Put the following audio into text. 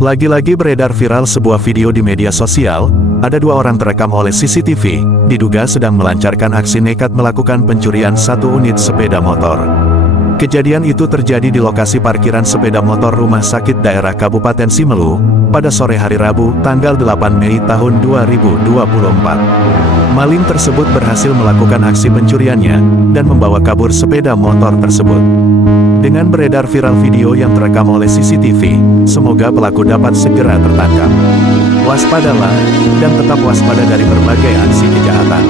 Lagi-lagi beredar viral sebuah video di media sosial, ada dua orang terekam oleh CCTV, diduga sedang melancarkan aksi nekat melakukan pencurian satu unit sepeda motor. Kejadian itu terjadi di lokasi parkiran sepeda motor Rumah Sakit daerah Kabupaten Simelu, pada sore hari Rabu, tanggal 8 Mei tahun 2024. Maling tersebut berhasil melakukan aksi pencuriannya, dan membawa kabur sepeda motor tersebut. Dengan beredar viral video yang terekam oleh CCTV, semoga pelaku dapat segera tertangkap. Waspadalah, dan tetap waspada dari berbagai aksi kejahatan.